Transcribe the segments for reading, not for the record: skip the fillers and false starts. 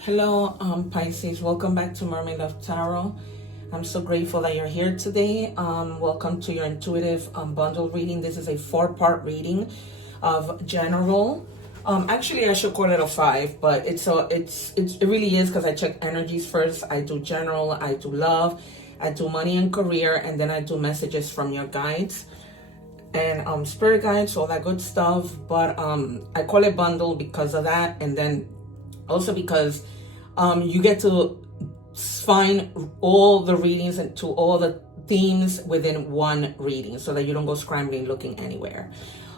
Hello, Pisces. Welcome back to Mermaid Love Tarot. I'm so grateful that you're here today. Welcome to your intuitive bundle reading. This is a 4-part reading of general. Actually, I should call it a 5, but it really is because I check energies first. I do general, I do love, I do money and career, and then I do messages from your guides and spirit guides, all that good stuff. But I call it bundle because of that, and then also because you get to find all the readings and to all the themes within one reading so that you don't go scrambling looking anywhere.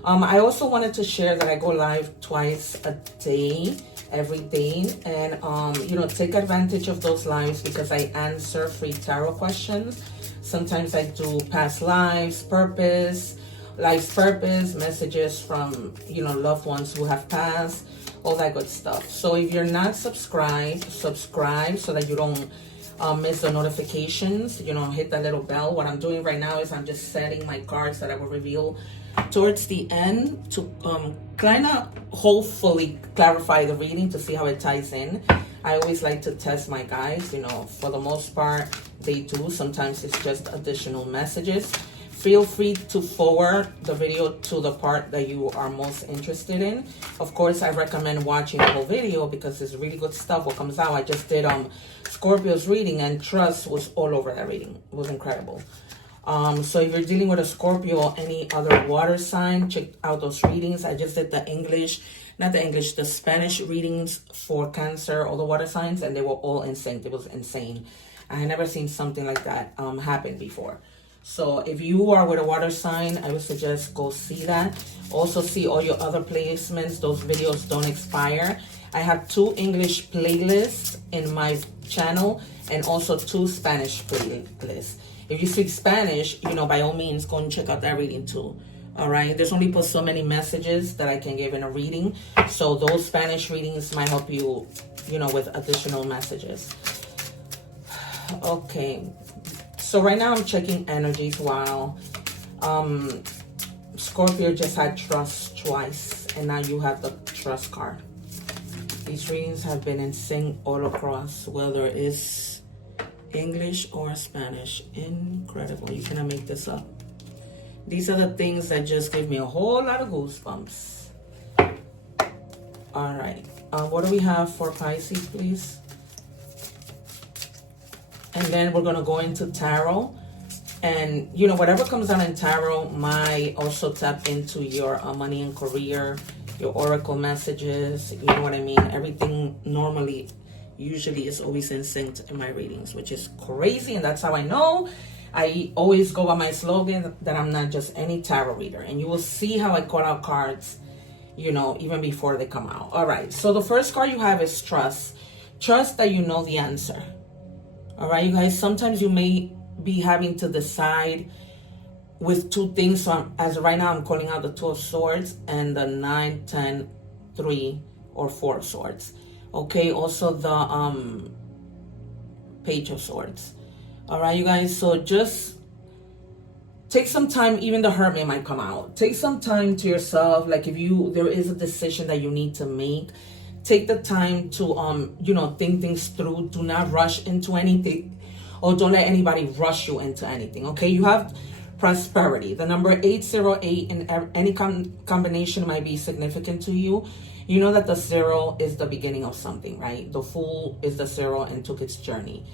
I also wanted to share that I go live twice a day, every day, and take advantage of those lives because I answer free tarot questions. Sometimes I do past lives, life's purpose, messages from loved ones who have passed, all that good stuff. So if you're not subscribed, subscribe so that you don't miss the notifications. Hit that little bell. What I'm doing right now is I'm just setting my cards that I will reveal towards the end to kind of hopefully clarify the reading to see how it ties in. I always like to test my guides. For the most part they do. Sometimes it's just additional messages. Feel free to forward the video to the part that you are most interested in. Of course, I recommend watching the whole video because it's really good stuff what comes out. I just did Scorpio's reading and trust was all over that reading. It was incredible. So if you're dealing with a Scorpio or any other water sign, check out those readings. I just did the Spanish readings for Cancer, all the water signs, and they were all in sync. It was insane. I had never seen something like that happen before. So if you are with a water sign, I would suggest go see that. Also see all your other placements. Those videos don't expire. I have 2 English playlists in my channel and also 2 Spanish playlists. If you speak Spanish, by all means, go and check out that reading too. All right. There's only so many messages that I can give in a reading. So those Spanish readings might help you, with additional messages. Okay. So right now I'm checking energies while Scorpio just had trust twice. And now you have the trust card. These readings have been in sync all across, whether it's English or Spanish. Incredible. You cannot make this up. These are the things that just give me a whole lot of goosebumps. All right. What do we have for Pisces, please? And then we're going to go into tarot. And, whatever comes out in tarot might also tap into your money and career, your oracle messages. You know what I mean? Everything usually is always in sync in my readings, which is crazy. And that's how I know. I always go by my slogan that I'm not just any tarot reader. And you will see how I call out cards, even before they come out. All right. So the first card you have is trust. Trust that you know the answer. All right, you guys, sometimes you may be having to decide with 2 things. So as right now, I'm calling out the 2 of Swords and the 9, 10, 3, or 4 of Swords. Okay, also the Page of Swords. All right, you guys, so just take some time. Even the Hermit might come out. Take some time to yourself. Like if there is a decision that you need to make, take the time to, think things through. Do not rush into anything, or don't let anybody rush you into anything, okay? You have prosperity. The number 808 in any combination might be significant to you. You know that the 0 is the beginning of something, right? The Fool is the 0 and took its journey.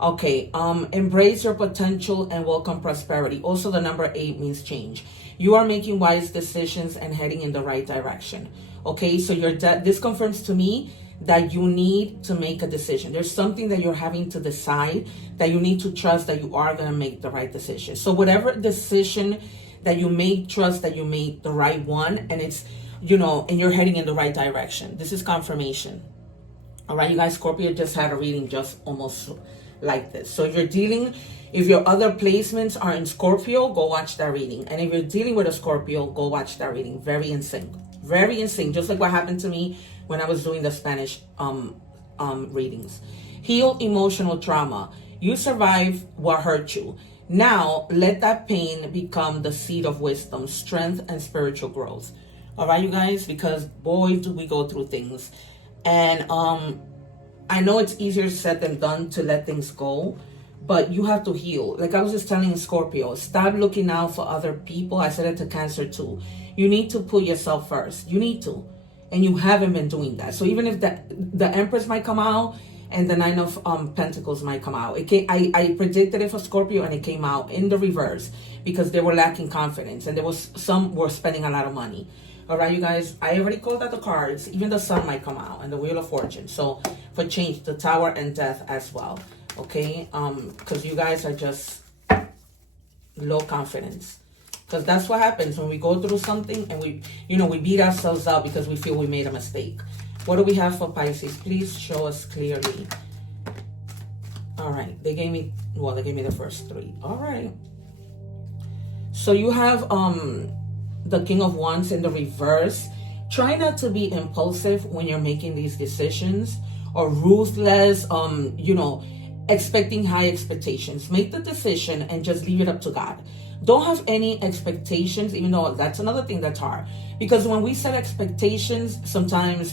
Okay, embrace your potential and welcome prosperity. Also, the number 8 means change. You are making wise decisions and heading in the right direction. Okay, so this confirms to me that you need to make a decision. There's something that you're having to decide that you need to trust that you are going to make the right decision. So whatever decision that you make, trust that you made the right one, and it's, and you're heading in the right direction. This is confirmation. All right, you guys, Scorpio just had a reading just almost like this. So if your other placements are in Scorpio, go watch that reading. And if you're dealing with a Scorpio, go watch that reading. Very in sync. Very in sync. Just like what happened to me when I was doing the Spanish readings. Heal emotional trauma. You survive what hurt you. Now, let that pain become the seed of wisdom, strength, and spiritual growth. All right, you guys, because boy, do we go through things. And I know it's easier said than done to let things go, but you have to heal. Like I was just telling Scorpio, stop looking out for other people. I said it to Cancer too. You need to put yourself first. You need to. And you haven't been doing that. So even if the Empress might come out and the Nine of Pentacles might come out. I predicted it for Scorpio and it came out in the reverse because they were lacking confidence and there was some were spending a lot of money. All right, you guys, I already called out the cards. Even the Sun might come out and the Wheel of Fortune. So for change, the Tower and Death as well. Okay, because you guys are just low confidence. Because that's what happens when we go through something and we beat ourselves up because we feel we made a mistake. What do we have for Pisces? Please show us clearly. All right, they gave me the first three. All right. So you have the King of Wands in the reverse. Try not to be impulsive when you're making these decisions or ruthless, expecting high expectations. Make the decision and just leave it up to God. Don't have any expectations, even though that's another thing that's hard. Because when we set expectations, sometimes,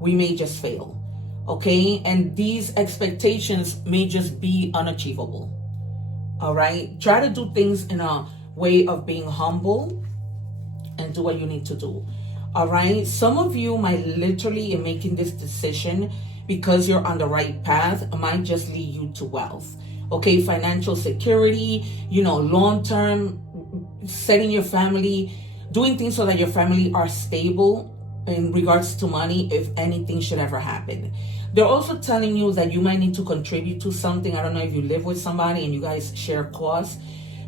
we may just fail. Okay? And these expectations may just be unachievable. All right? Try to do things in a way of being humble and do what you need to do. All right? Some of you might literally, in making this decision, because you're on the right path, might just lead you to wealth. Okay, financial security, long-term, setting your family, doing things so that your family are stable in regards to money if anything should ever happen. They're also telling you that you might need to contribute to something. I don't know if you live with somebody and you guys share costs,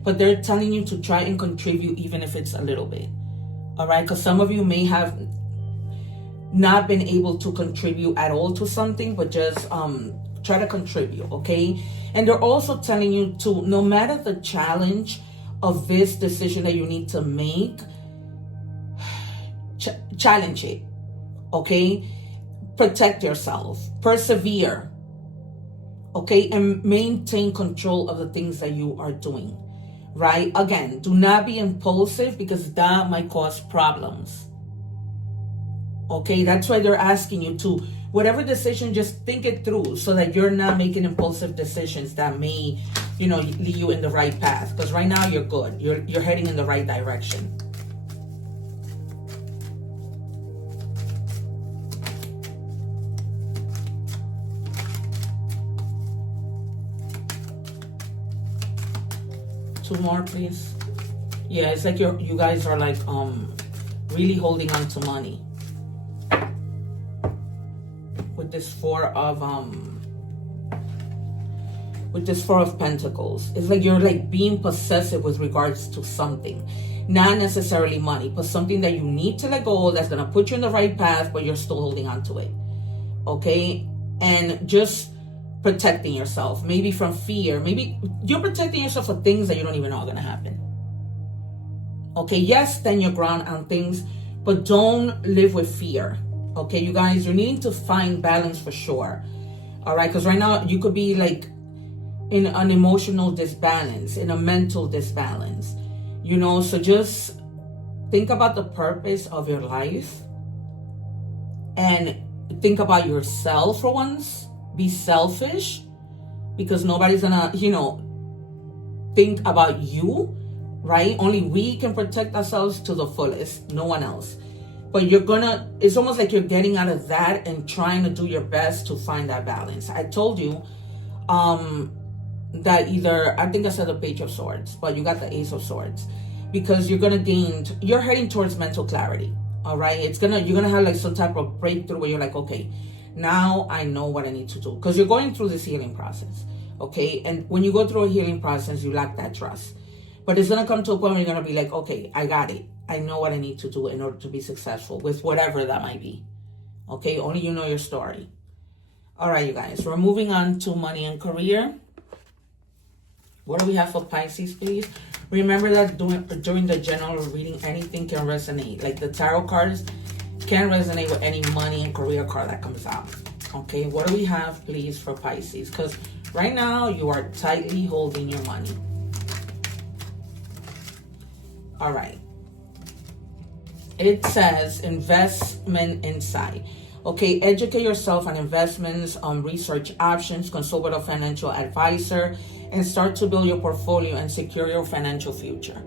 but they're telling you to try and contribute even if it's a little bit. All right, because some of you may have not been able to contribute at all to something, but just try to contribute, okay? And they're also telling you to, no matter the challenge of this decision that you need to make, challenge it, okay? Protect yourself, persevere, okay? And maintain control of the things that you are doing, right? Again, do not be impulsive because that might cause problems. Okay, that's why they're asking you to, whatever decision, just think it through so that you're not making impulsive decisions that may, lead you in the right path. Because right now you're good. You're heading in the right direction. Two more, please. Yeah, it's like you guys are like really holding on to money. With this four of Pentacles, it's like you're like being possessive with regards to something, not necessarily money, but something that you need to let go that's gonna put you in the right path, but you're still holding on to it. Okay, and just protecting yourself, maybe from fear. Maybe you're protecting yourself for things that you don't even know are gonna happen. Okay, yes, stand your ground on things, but don't live with fear. Okay, you guys, you're needing to find balance for sure. All right, because right now you could be like in an emotional disbalance, in a mental disbalance, so just think about the purpose of your life and think about yourself for once. Be selfish, because nobody's gonna, think about you, right? Only we can protect ourselves to the fullest, no one else. But it's almost like you're getting out of that and trying to do your best to find that balance. I told you that either, I think I said the Page of Swords, but you got the Ace of Swords, because you're heading towards mental clarity. All right, you're gonna have like some type of breakthrough where you're like, okay, now I know what I need to do, because you're going through this healing process. Okay, and when you go through a healing process, you lack that trust, but it's gonna come to a point where you're gonna be like, okay, I got it. I know what I need to do in order to be successful with whatever that might be. Okay, only you know your story. All right, you guys, we're moving on to money and career. What do we have for Pisces, please? Remember that during the general reading, anything can resonate. Like the tarot cards can resonate with any money and career card that comes out. Okay, what do we have, please, for Pisces? Because right now you are tightly holding your money. All right. It says investment insight. Okay, educate yourself on investments, research options, consult with a financial advisor, and start to build your portfolio and secure your financial future.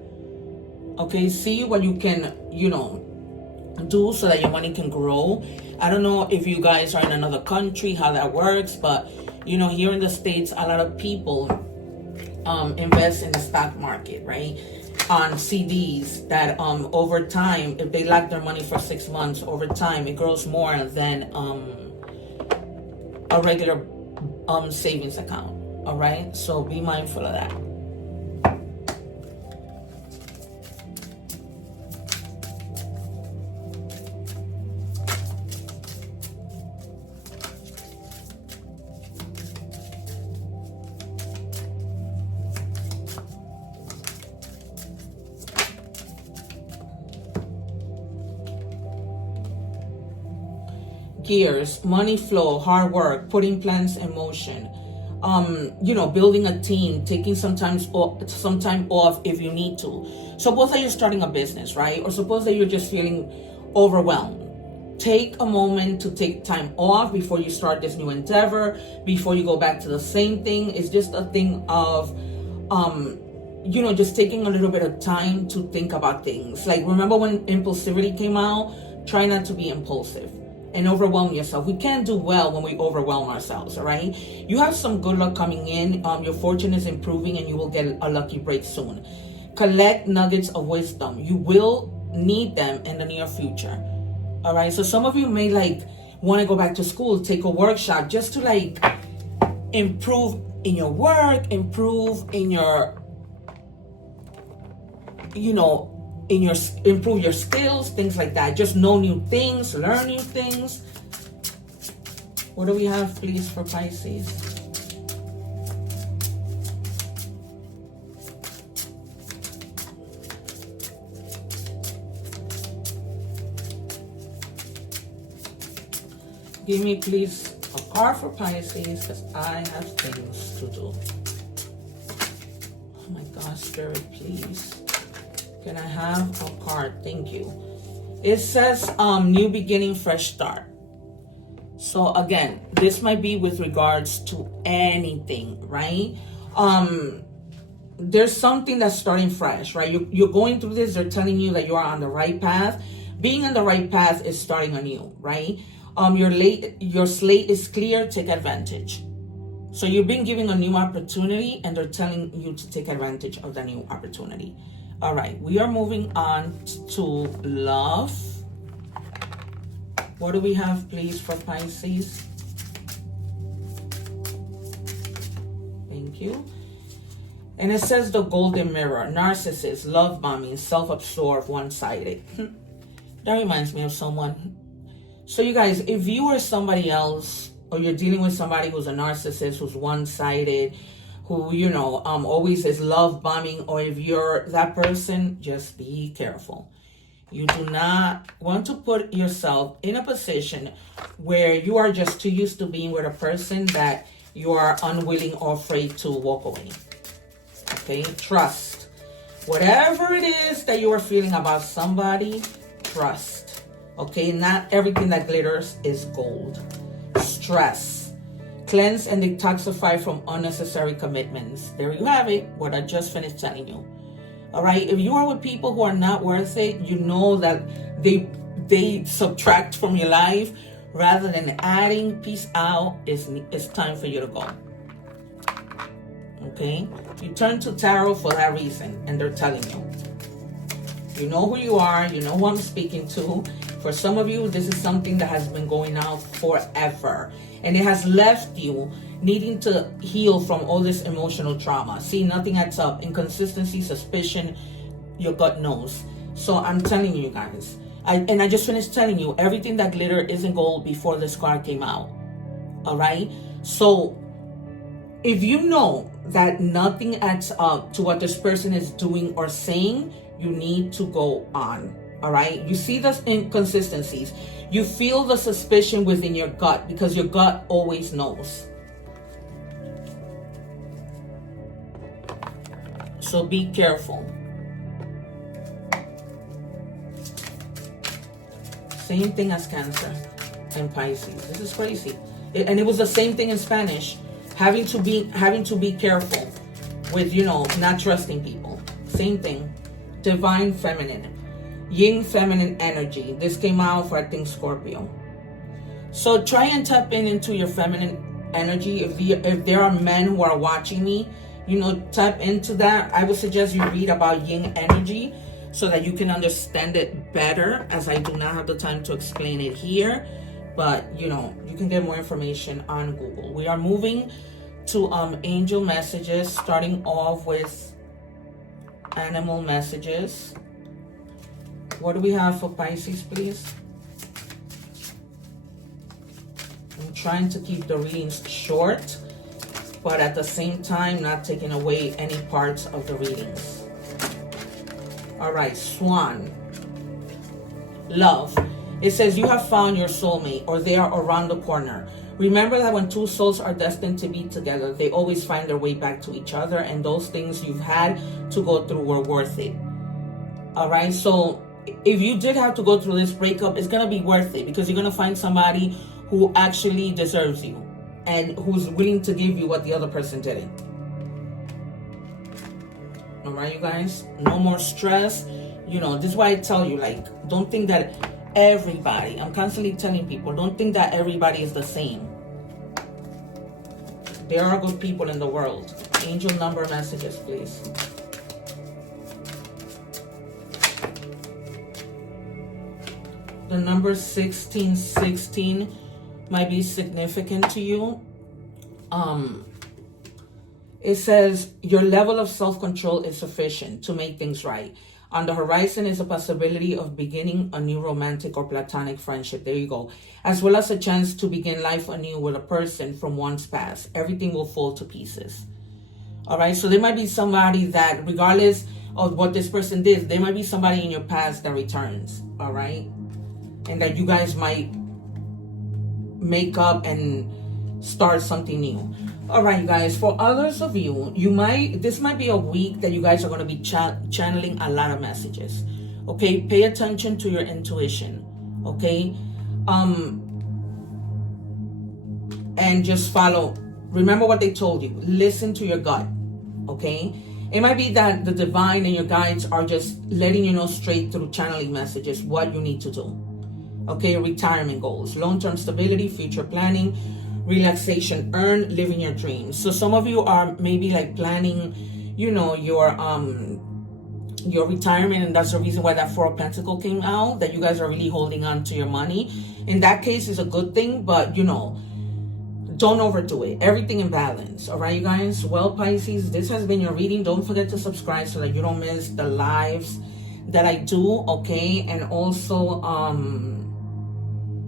Okay, see what you can, do so that your money can grow. I don't know if you guys are in another country, how that works, but, here in the States, a lot of people invest in the stock market, right? On CDs that over time, if they lock their money for 6 months, over time it grows more than a regular savings account. All right, so be mindful of that. Gears, money flow, hard work, putting plans in motion, building a team, taking some time off if you need to. Suppose that you're starting a business, right? Or suppose that you're just feeling overwhelmed. Take a moment to take time off before you start this new endeavor, before you go back to the same thing. It's just a thing of, just taking a little bit of time to think about things. Like, remember when impulsivity came out? Try not to be impulsive and overwhelm yourself. We can't do well when we overwhelm ourselves, all right? You have some good luck coming in. Your fortune is improving and you will get a lucky break soon. Collect nuggets of wisdom. You will need them in the near future, all right? So some of you may want to go back to school, take a workshop just to improve in your work, improve in your, improve your skills, things like that. Just know new things, learn new things. What do we have, please, for Pisces? Give me, please, a card for Pisces, because I have things to do. Oh my God, Spirit, please. Can I have a card? Thank you. It says new beginning, fresh start. So again, this might be with regards to anything, right? There's something that's starting fresh, right? You're going through this. They're telling you that you are on the right path. Being on the right path is starting anew, right? Your slate is clear. Take advantage. So you've been given a new opportunity and they're telling you to take advantage of the new opportunity. All right, we are moving on to love. What do we have, please, for Pisces? Thank you. And it says the golden mirror, narcissist, love bombing, self-absorbed, one-sided. That reminds me of someone. So you guys, if you are somebody else, or you're dealing with somebody who's a narcissist, who's one-sided, who, always is love bombing, or if you're that person, just be careful. You do not want to put yourself in a position where you are just too used to being with a person that you are unwilling or afraid to walk away. Okay, trust. Whatever it is that you are feeling about somebody, trust. Okay, not everything that glitters is gold. Stress. Cleanse and detoxify from unnecessary commitments. There you have it, what I just finished telling you. All right, if you are with people who are not worth it, you know that they subtract from your life rather than adding. Peace out. It's time for you to go. Okay, you turn to tarot for that reason, and they're telling you. You know who you are. You know who I'm speaking to. For some of you, this is something that has been going on forever. And it has left you needing to heal from all this emotional trauma. See, nothing adds up. Inconsistency, suspicion, your gut knows. So I'm telling you guys. I just finished telling you, everything that glitter isn't gold before this card came out. All right? So if you know that nothing adds up to what this person is doing or saying, you need to go on. All right, you see the inconsistencies. You feel the suspicion within your gut because your gut always knows. So be careful. Same thing as Cancer and Pisces. This is crazy. And it was the same thing in Spanish. Having to be careful with, you know, not trusting people. Same thing. Divine feminine. Yin feminine energy. This came out for, I think, Scorpio. So try and tap into your feminine energy. If there are men who are watching me, you know, tap into that. I would suggest you read about yin energy so that you can understand it better, as I do not have the time to explain it here. But, you know, you can get more information on Google. We are moving to angel messages, starting off with animal messages. What do we have for Pisces, please? I'm trying to keep the readings short, but at the same time, not taking away any parts of the readings. All right, Swan. Love. It says you have found your soulmate, or they are around the corner. Remember that when two souls are destined to be together, they always find their way back to each other, and those things you've had to go through were worth it. All right, so if you did have to go through this breakup, it's going to be worth it, because you're going to find somebody who actually deserves you and who's willing to give you what the other person didn't. All right, you guys, no more stress. You know, this is why I tell you, like, don't think that everybody, I'm constantly telling people, don't think that everybody is the same. There are good people in the world. Angel number messages, please. The number 1616 might be significant to you. It says your level of self-control is sufficient to make things right. On the horizon is a possibility of beginning a new romantic or platonic friendship. There you go. As well as a chance to begin life anew with a person from one's past. Everything will fall to pieces. All right. So there might be somebody that, regardless of what this person did, there might be somebody in your past that returns. All right. And that you guys might make up and start something new. All right, you guys, for others of you, this might be a week that you guys are going to be channeling a lot of messages. Okay, pay attention to your intuition. Okay, and just follow. Remember what they told you. Listen to your gut. Okay, it might be that the divine and your guides are just letting you know straight through channeling messages what you need to do. Okay, retirement goals, long-term stability, future planning, relaxation, earn, living your dreams. So some of you are maybe like planning, you know, your retirement, and that's the reason why that Four of Pentacles came out, that you guys are really holding on to your money. In that case, it's a good thing, but you know, don't overdo it. Everything in balance. All right, you guys. Well, Pisces, this has been your reading. Don't forget to subscribe so that you don't miss the lives that I do. Okay, and also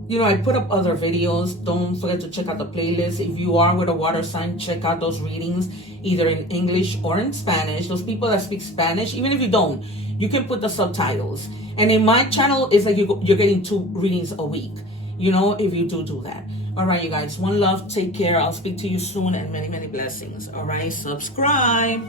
you know, I put up other videos. Don't forget to check out the playlist. If you are with a water sign, check out those readings, either in English or in Spanish. Those people that speak Spanish, even if you don't, you can put the subtitles. And in my channel, it's like you're getting 2 readings a week, you know, if you do that. All right, you guys, one love. Take care. I'll speak to you soon, and many, many blessings. All right, subscribe.